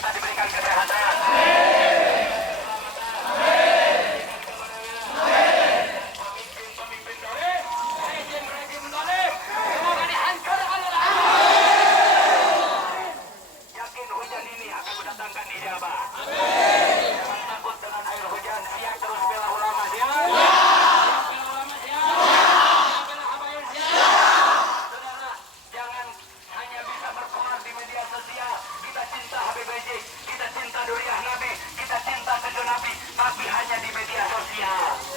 kita diberikan kesehatan. Pemimpin dolim, rejim dolim, semoga dihancurkan oleh Allah. Yakin hujan ini akan mendatangkan ijabah. Jangan takut dengan air hujan, siap terus bela ulama, siap. Siap bela ulama, siap. Siap bela habaib, siap. Saudara, jangan hanya bisa berkoar di media sosial. Kita cinta Habib Rizik, kita cinta Duriah Nabi, kita cinta kedua Nabi, tapi hanya di media sosial.